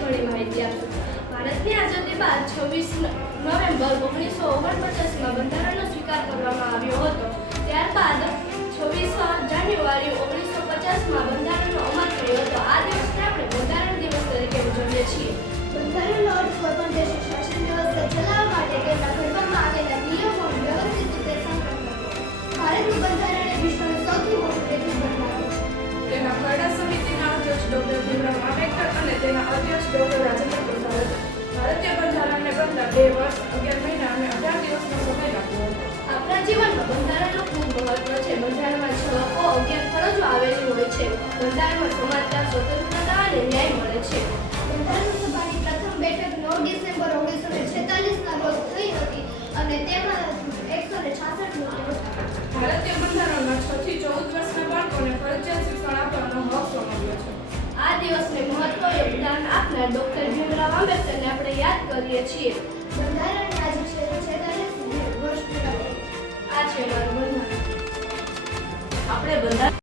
થોડી ઘણી માહિતી આપશું. ભારતની આઝાદી બાદ 26 નવેમ્બર 1949માં બંધારણનો સ્વીકાર કરવામાં આવ્યો હતો. ત્યારબાદ 26 જાન્યુઆરી 1950માં બંધારણનો અમલ થયો હતો. આ દિવસને આપણે બંધારણ દિવસ તરીકે ઉજવીએ છીએ. બંધારણનો અર્થ કોઈપણ દેશની શાસન વ્યવસ્થા ચલાવવા માટે તેના ઘડવામાં આવેલા નિયમોનું વ્યવસ્થિત રીતે સંકલન કરવું. ભારતનું બંધારણ એ વિશ્વનું સૌથી મોટું લેખિત બંધારણ છે. તેના ખરડા સમિતિના અધ્યક્ષ ડોક્ટર ભીમરાવ આંબેડકર અને તેના અધ્યક્ષ ડોક્ટર રાજેન્દ્ર પ્રસાદ હતા. ભારતીય બંધારણને બનતા 2 વર્ષ 11 મહિના અને 18 દિવસનો સમય લાગ્યો હતો. આપણા જીવનમાં બંધારણનું ખૂબ મહત્વ છે. બંધારણમાં 11 ફરજો આવેલી હોય છે. બંધારણમાં સમાનતા, સ્વતંત્રતા અને ન્યાય મળે છે. બંધારણ સભાની પ્રથમ બેઠક 9 ડિસેમ્બર 1946ના રોજ થઈ હતી અને તેમાં 166 લોકો હતા. ભારતીય બંધારણમાં 6 થી 14 વર્ષના બાળકોને ફરજિયાત શિક્ષણ આપવાનો હક સોંપાયો છે. આ દિવસને મહત્વ યોગદાન આપનાર ડોક્ટર ભીમરાવ આંબેડકરને આપણે યાદ કરીએ છીએ. બંધારણને આજે 46 વર્ષ પૂરા થયા. આ છે મારું બંધારણ. આપણે બંધારણ